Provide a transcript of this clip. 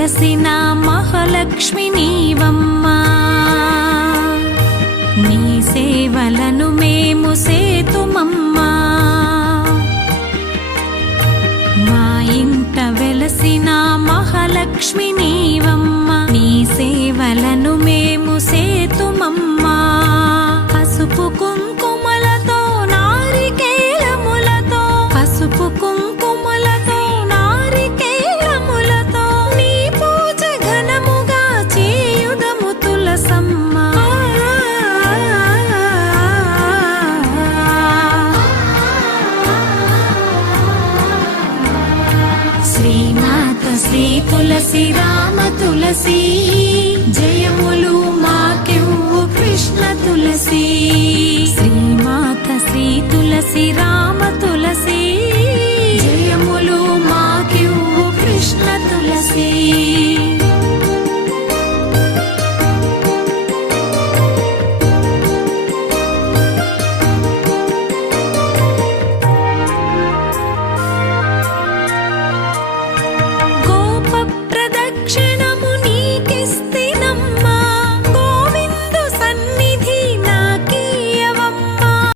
వెలసిన మహాలక్ష్మి నీవమ్మా, నీ సేవలను మేము సేతుమమ్మా. మా ఇంట వెలసిన మహాలక్ష్మి నీవమ్మా, నీ సేవలను మేము సేతుమమ్మా. పసుపు కుంకుమలతో నారికేలములతో, పసుపు కుంకుమలతో నారికేలములతో నీ పూజ ఘనముగా చేయుదము తులసమ్మా. శ్రీమాత శ్రీ తులసి రామ తులసి, జయములు మాకివ్వు కృష్ణ తులసి. శ్రీమాత శ్రీ తులసి రామ